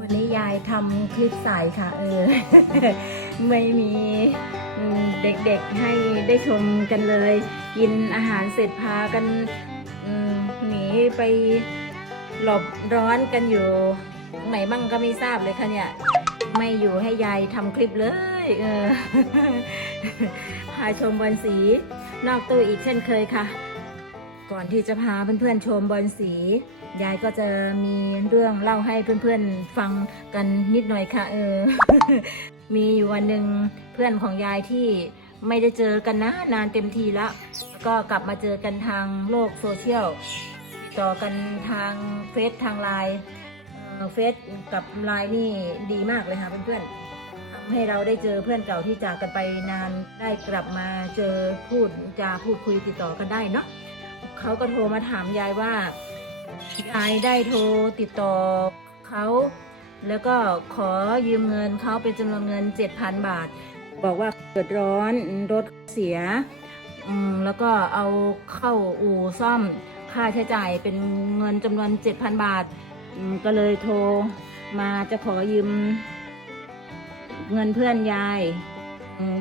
วันนี้ยายทำคลิปสายค่ะ เออ ไม่มีเด็กๆให้ได้ชมกันเลย กินอาหารเสร็จพากันหนีไปหลบร้อนกันอยู่ไหนบ้างก็ไม่ทราบเลยค่ะเนี่ยไม่อยู่ให้ยายทำคลิปเลยเออพาชมบอลสี นอกตู้อีกเช่นเคยค่ะ ก่อนที่จะพาเพื่อนๆชมบอลสี ยายก็จะมีเรื่องเล่าให้เพื่อนๆฟังกันนิดหน่อยค่ะเออ มีอยู่วันหนึ่งเพื่อนของยายที่ไม่ได้เจอกันนะนานเต็มทีล้วแล้วก็กลับมาเจอกันทางโลกโซเชียลติดต่อกันทางเฟซทางไลน์เฟซกับไลน์นี่ดีมากเลยค่ะเพื่อนๆทำให้เราได้เจอเพื่อนเก่าที่จากกันไปนานได้กลับมาเจอพูดจาพูดคุยติดต่อกันได้เนาะเขาก็โทรมาถามยายว่า ยายได้โทรติดต่อเขา แล้วก็ขอยืมเงินเขาเป็นจำนวนเงิน 7,000 บาท บอกว่าเกิดร้อนรถเสียแล้วก็เอาเข้าอู่ซ่อมค่าใช้จ่ายเป็นเงินจำนวน 7,000 บาท ก็เลยโทรมาจะขอยืมเงินเพื่อนยาย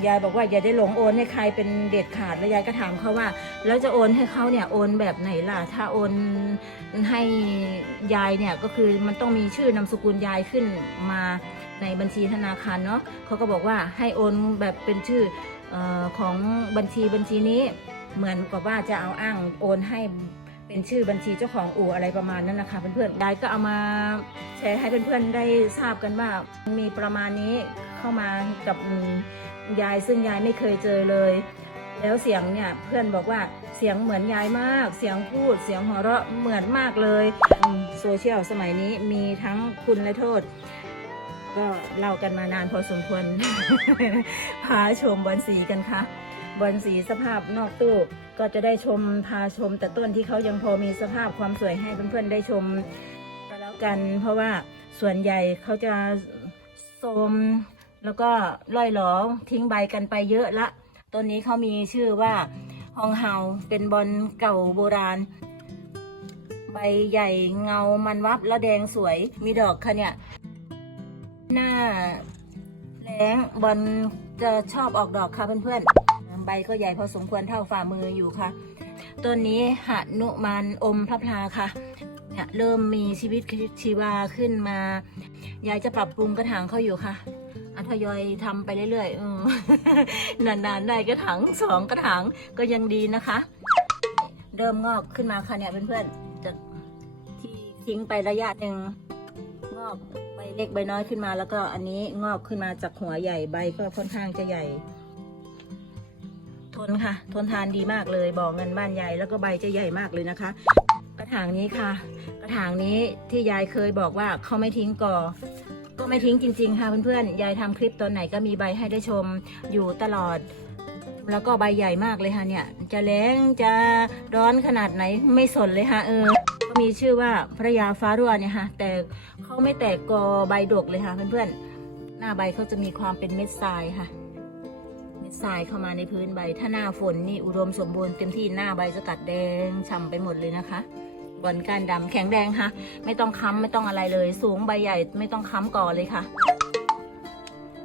ยายบอกว่าอย่าได้หลงโอนให้ใครเป็นเด็ดขาดแล้วยายก็ถามเขาว่า แล้วจะโอนให้เขาเนี่ยโอนแบบไหนล่ะ ถ้าโอนให้ยายเนี่ยก็คือมันต้องมีชื่อนามสกุลยายขึ้นมาในบัญชีธนาคารเนาะเขาก็บอกว่าให้โอนแบบเป็นชื่ออของบัญชีบัญชีนี้ เหมือนกับว่าจะเอาอ้างโอนให้เป็นชื่อบัญชีเจ้าของอู่อะไรประมาณนั้นนะคะเพื่อนๆยายก็เอามาแชร์ให้เพื่อนๆได้ทราบกันว่ามีประมาณนี้เข้ามากับ ยายซึ่งยายไม่เคยเจอเลย แล้วเสียงเนี่ยเพื่อนบอกว่าเสียงเหมือนยายมาก เสียงพูด เสียงหัวเราะเหมือนมากเลยโซเชียลสมัยนี้มีทั้งคุณและโทษ ก็เล่ากันมานานพอสมควรพาชมบอลสีกันค่ะบอลสีสภาพนอกตู้ก็จะได้ชมพาชม แต่ต้นที่เขายังพอมีสภาพความสวยให้เพื่อนๆได้ชมก็แล้วกัน เพราะว่าส่วนใหญ่เขาจะโทม แล้วก็ล่อยหลอทิ้งใบกันไปเยอะละต้นนี้เขามีชื่อว่าฮองเฮาเป็นบอลเก่าโบราณ ใบใหญ่เงามันวับแล้วแดงสวยมีดอกค่ะเนี่ย หน้าแรงบอลจะชอบออกดอกค่ะเพื่อนๆ ใบก็ใหญ่พอสมควรเท่าฝ่ามืออยู่ค่ะต้นนี้หนุมานอมพระพลาค่ะเนี่ยเริ่มมีชีวิตชีวาขึ้นมา ยายจะปรับปรุงกระถางเขาอยู่ค่ะ ทยอยทำไปเรื่อยๆนานๆได้กระถางสองกระถางก็ยังดีนะคะ เริ่มงอกขึ้นมาค่ะเนี่ยเพื่อนๆจะที่ทิ้งไประยะหนึ่งงอกใบเล็กใบน้อยขึ้นมา แล้วก็อันนี้งอกขึ้นมาจากหัวใหญ่ใบก็ค่อนข้างจะใหญ่ ทนค่ะ ทนทานดีมากเลยบอกเงินบ้านใหญ่แล้วก็ใบจะใหญ่มากเลยนะคะ กระถางนี้ค่ะ กระถางนี้ที่ยายเคยบอกว่าเขาไม่ทิ้งกอ ไม่ทิ้งจริง ๆ ค่ะเพื่อนๆ ยายทำคลิปตอนไหนก็มีใบให้ได้ชมอยู่ตลอด แล้วก็ใบใหญ่มากเลยค่ะเนี่ย จะแรงจะร้อนขนาดไหนไม่สนเลยค่ะเออ มีชื่อว่าพระยาฟ้ารั่วเนี่ยค่ะ แต่เขาไม่แตกกอใบดกเลยค่ะเพื่อนๆ หน้าใบเขาจะมีความเป็นเม็ดทรายค่ะ เม็ดทรายเข้ามาในพื้นใบ ถ้าหน้าฝนนี่อุดมสมบูรณ์เต็มที่หน้าใบจะกัดแดงฉ่ำไปหมดเลยนะคะ บอลกานดำแข็งแดงค่ะ ไม่ต้องค้ำไม่ต้องอะไรเลย สูงใบใหญ่ไม่ต้องค้ำก่อเลยค่ะ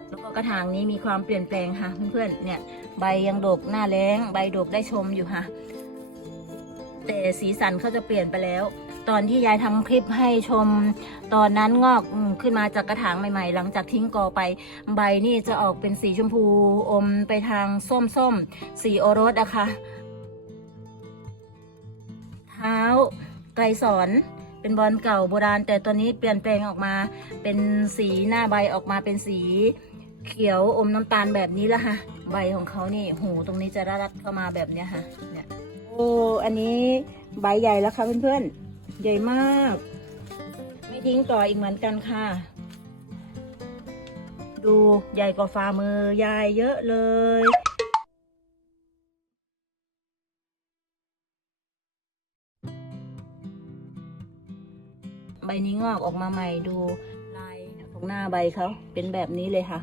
แล้วก็กระถางนี้มีความเปลี่ยนแปลงค่ะเพื่อนๆเนี่ย ใบยังดกหน้าแล้งใบดกได้ชมอยู่ค่ะ แต่สีสันเขาจะเปลี่ยนไปแล้วตอนที่ยายทำคลิปให้ชม ตอนนั้นงอกขึ้นมาจากกระถางใหม่ ๆ หลังจากทิ้งกอไป ใบนี่จะออกเป็นสีชมพูอมไปทางส้มๆ สีโอรสอะค่ะเท้า ไกลสอนเป็นบอลเก่าโบราณ แต่ตอนนี้เปลี่ยนแปลงออกมา เป็นสีหน้าใบออกมาเป็นสีเขียวอมน้ำตาลแบบนี้ละค่ะ ใบของเขานี่หูตรงนี้จะรัดเข้ามาแบบเนี้ยค่ะเนี่ยโอ้อันนี้ใบใหญ่แล้วค่ะเพื่อนๆ ใหญ่มาก ไม่ทิ้งต่ออีกเหมือนกันค่ะ ดูใหญ่กว่าฝ่ามือยายเยอะเลย ใบนี้งอกออกมาใหม่ดูลายของหน้าใบเขาเป็นแบบนี้เลยค่ะ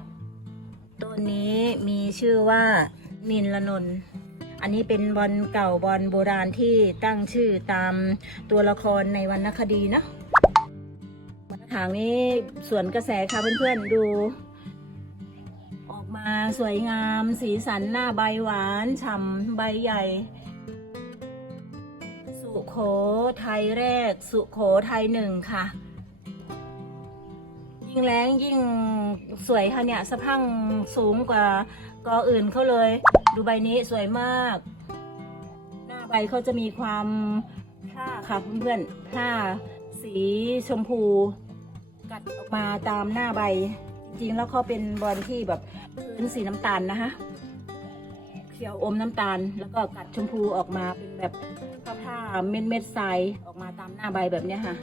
ตัวนี้มีชื่อว่านินละนน์อันนี้เป็นบอลเก่าบอลโบราณที่ตั้งชื่อตามตัวละครในวรรณคดีนะถางนี้สวนกระแสค่ะเพื่อนๆดู ออกมาสวยงาม สีสันหน้าใบหวานฉ่ำใบใหญ่ โขทัยแรก สุโขทัยหนึ่งค่ะ ยิ่งแรงยิ่งสวยค่ะเนี่ย สะพังสูงกว่ากออื่นเขาเลย ดูใบนี้สวยมาก หน้าใบเขาจะมีความผ้าค่ะเพื่อนๆผ้าสีชมพู กัดออกมาตามหน้าใบ จริงๆแล้วเขาเป็นบอลที่แบบพื้นสีน้ำตาลนะคะเขียวอมน้ำตาล แล้วก็กัดชมพูออกมาเป็นแบบ ผ้าเม็ดเม็ดๆทรายออกมาตามหน้าใบแบบนี้ค่ะ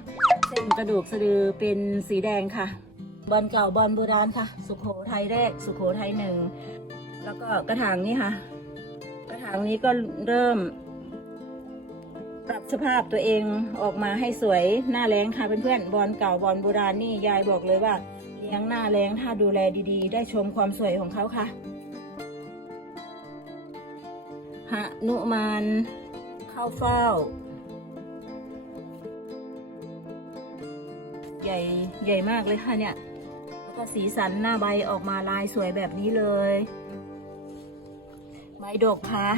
เส้นกระดูกสะดือเป็นสีแดงค่ะ บอลเก่าบอลโบราณค่ะ สุโขทัยแรก สุโขทัยหนึ่งแล้วก็กระถางนี้ค่ะ กระถางนี้ก็เริ่มปรับสภาพตัวเองออกมาให้สวยหน้าแรงค่ะเพื่อนๆบอลเก่าบอลโบราณนี่ยายบอกเลยว่าเลี้ยงหน้าแรงถ้าดูแลดีๆ ได้ชมความสวยของเขาค่ะหนุมาน เข้าเฝ้า ใหญ่ใหญ่มากเลยค่ะเนี่ย แล้วก็สีสันหน้าใบออกมาลายสวยแบบนี้เลยใบดกค่ะ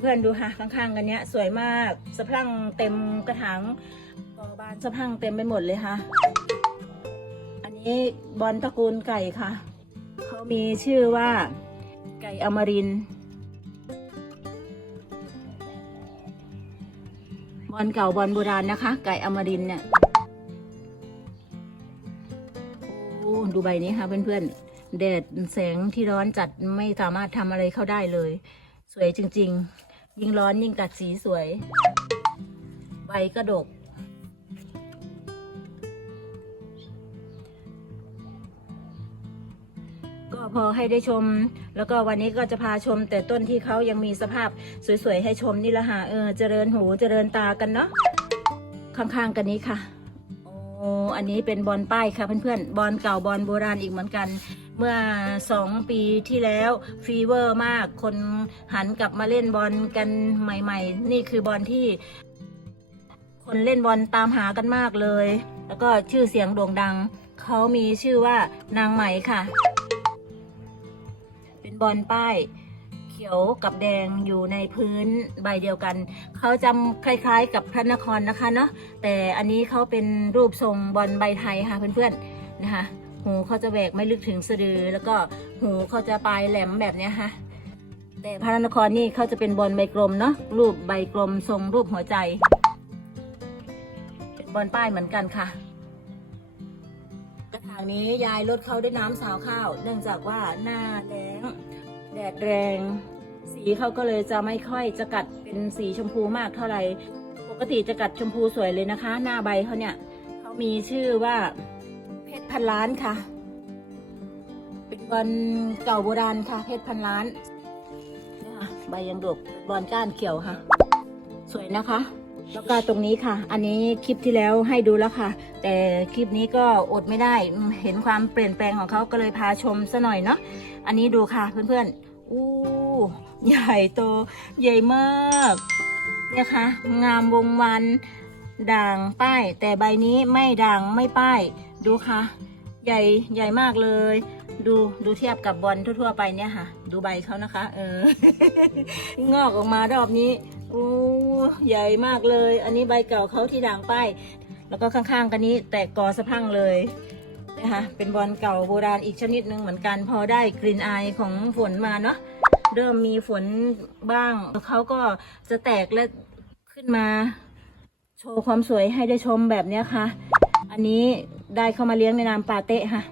เพื่อนๆดูค่ะข้างๆกันเนี้ยสวยมากสะพรั่งเต็มกระถางกอบานสะพรั่งเต็มไปหมดเลยค่ะ อันนี้บอลตระกูลไก่ค่ะ เขามีชื่อว่า ไก่อมรินบอลเก่าบอลโบราณนะคะ ไก่อมรินเนี่ยโอ้ดูใบนี้ค่ะเพื่อนๆแดดแสงที่ร้อนจัดไม่สามารถทำอะไรเข้าได้เลย สวยจริง ๆ ยิ่งร้อนยิ่งกัดสีสวย ใบกระดก ก็พอให้ได้ชม แล้วก็วันนี้ก็จะพาชม แต่ต้นที่เขายังมีสภาพสวยๆให้ชมนี่แหละค่ะเออเจริญหูเจริญตากันเนาะข้างๆกันนี้ค่ะโอ้อันนี้เป็นบอลป้ายค่ะเพื่อนๆ บอลเก่าบอลโบราณอีกเหมือนกัน เมื่อสองปีที่แล้วฟีเวอร์มาก คนหันกลับมาเล่นบอลกันใหม่ ๆ นี่คือบอลที่ คนเล่นบอลตามหากันมากเลย แล้วก็ชื่อเสียงโด่งดัง เขามีชื่อว่านางไหมค่ะ บอลป้ายเขียวกับแดงอยู่ในพื้นใบเดียวกัน เขาจำคล้ายๆกับพระนครนะคะเนาะแต่อันนี้เขาเป็นรูปทรงบอลใบไทยค่ะเพื่อนๆนะคะหูเขาจะแหวกไม่ลึกถึงสะดือ แล้วก็หูเขาจะปลายแหลมแบบเนี้ยค่ะแต่พระนครนี่เขาจะเป็นบอลใบกลมเนาะรูปใบกลมทรงรูปหัวใจบอลป้ายเหมือนกันค่ะ กระถางนี้ยายลดเขาด้วยน้ำสาวข้าว เนื่องจากว่าหน้าแล้ง ดดแรง สีเขาก็เลยจะไม่ค่อยจะกัดเป็นสีชมพูมากเท่าไหร่ปกติจะกัดชมพูสวยเลยนะคะ หน้าใบเขาเนี่ยเขามีชื่อว่าเพชรพันล้านค่ะ เป็นบอลเก่าโบราณค่ะ เพชรพันล้านเนี่ยค่ะใบยังดกบอลก้านเขียวค่ะ สวยนะคะ แล้วก็ตรงนี้ค่ะ อันนี้คลิปที่แล้วให้ดูแล้วค่ะ แต่คลิปนี้ก็อดไม่ได้เห็นความเปลี่ยนแปลงของเขาก็เลยพาชมซะหน่อยเนาะอันนี้ดูค่ะเพื่อนๆ ใหญ่โตใหญ่มากนี่ยค่ะงามวงวันด่างป้าย แต่ใบนี้ไม่ด่างไม่ป้าย ดูค่ะ ใหญ่ใหญ่มากเลย ดูดูเทียบกับบอลทั่ว ๆ ไปเนี่ยค่ะ ดูใบเขานะคะ เอองอกออกมารอบนี้โอ้ใหญ่มากเลย อันนี้ใบเก่าเขาที่ด่างป้าย แล้วก็ข้างๆ กันนี้แตกกอสะพังเลยนะคะเป็นบอลเก่าโบราณอีกชนิดหนึ่งเหมือนกันพอได้กลิ่นอายของฝนมาเนาะ เริ่มมีฝนบ้าง เขาก็จะแตกและขึ้นมา โชว์ความสวยให้ได้ชมแบบนี้ค่ะ อันนี้ได้เข้ามาเลี้ยงในนามปาเต้ค่ะ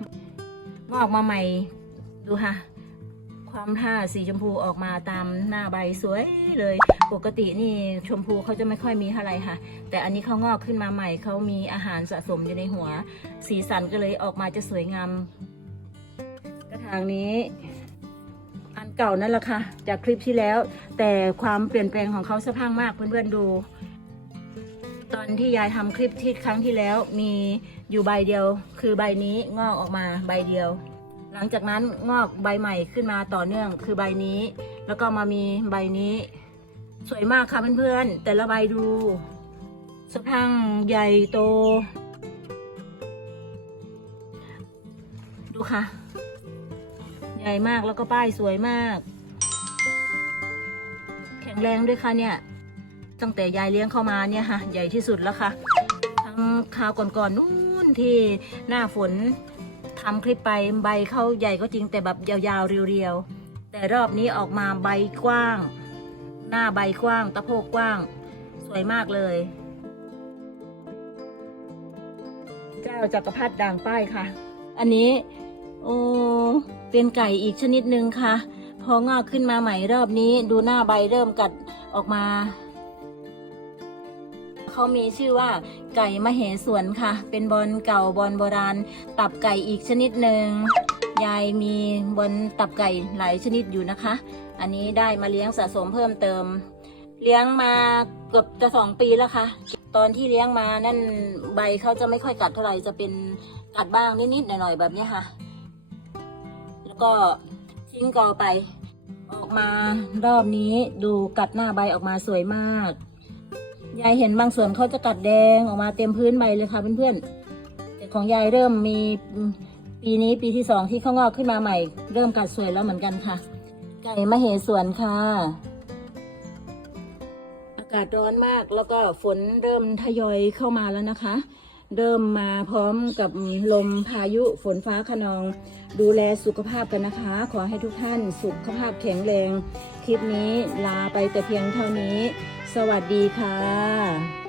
งอกมาใหม่ดูค่ะ ความท่าสีชมพูออกมาตามหน้าใบสวยเลย ปกตินี่ชมพูเขาจะไม่ค่อยมีเท่าไหร่ค่ะ แต่อันนี้เขางอกขึ้นมาใหม่เขามีอาหารสะสมอยู่ในหัว สีสันก็เลยออกมาจะสวยงามกระถางนี้ เก่านั่นแหละค่ะ จากคลิปที่แล้ว แต่ความเปลี่ยนแปลงของเขาสะพังมากเพื่อนๆดู ตอนที่ยายทำคลิปที่ครั้งที่แล้วมีอยู่ใบเดียว คือใบนี้งอกออกมาใบเดียว หลังจากนั้นงอกใบใหม่ขึ้นมาต่อเนื่องคือใบนี้ แล้วก็มามีใบนี้ สวยมากค่ะเพื่อนๆแต่ละใบดูสะพังใหญ่โต ดูค่ะ ญ่มากแล้วก็ป้ายสวยมาก แข็งแรงด้วยค่ะเนี่ย ตั้งแต่ยายเลี้ยงเข้ามาเนี่ยค่ะใหญ่ที่สุดแล้วค่ะ ทั้งคราวก่อนๆนู่นที่หน้าฝนทำคลิปไปใบเขาใหญ่ก็จริงแต่แบบยาวๆเรียวๆ แต่รอบนี้ออกมาใบกว้าง หน้าใบกว้างตะโพกกว้าง สวยมากเลย เจ้าจักรพรรดิด่างป้ายค่ะ อันนี้ โอ้ เป็นไก่อีกชนิดหนึ่งค่ะ พองอกขึ้นมาใหม่รอบนี้ ดูหน้าใบเริ่มกัดออกมาเขามีชื่อว่าไก่มเหสวนค่ะ เป็นบอลเก่าบอลโบราณ ตับไก่อีกชนิดหนึ่งยายมีบอลตับไก่หลายชนิดอยู่นะคะ อันนี้ได้มาเลี้ยงสะสมเพิ่มเติม เลี้ยงมาเกือบจะสองปีแล้วค่ะ ตอนที่เลี้ยงมานั่นใบเขาจะไม่ค่อยกัดเท่าไหร่จะเป็นกัดบ้างนิดๆหน่อยๆแบบนี้ค่ะ ก็ทิ้งกอไป ออกมารอบนี้ดูกัดหน้าใบออกมาสวยมาก ยายเห็นบางส่วนเขาจะกัดแดงออกมาเต็มพื้นใบเลยค่ะเพื่อนๆแต่ของยายเริ่มมีปีนี้ปีที่สองที่เขางอกขึ้นมาใหม่ เริ่มกัดสวยแล้วเหมือนกันค่ะ ไก่มเหสวนค่ะ อากาศร้อนมากแล้วก็ฝนเริ่มทยอยเข้ามาแล้วนะคะ เริ่มมาพร้อมกับลมพายุฝนฟ้าขนอง ดูแลสุขภาพกันนะคะ ขอให้ทุกท่านสุขภาพแข็งแรง คลิปนี้ลาไปแต่เพียงเท่านี้ สวัสดีค่ะ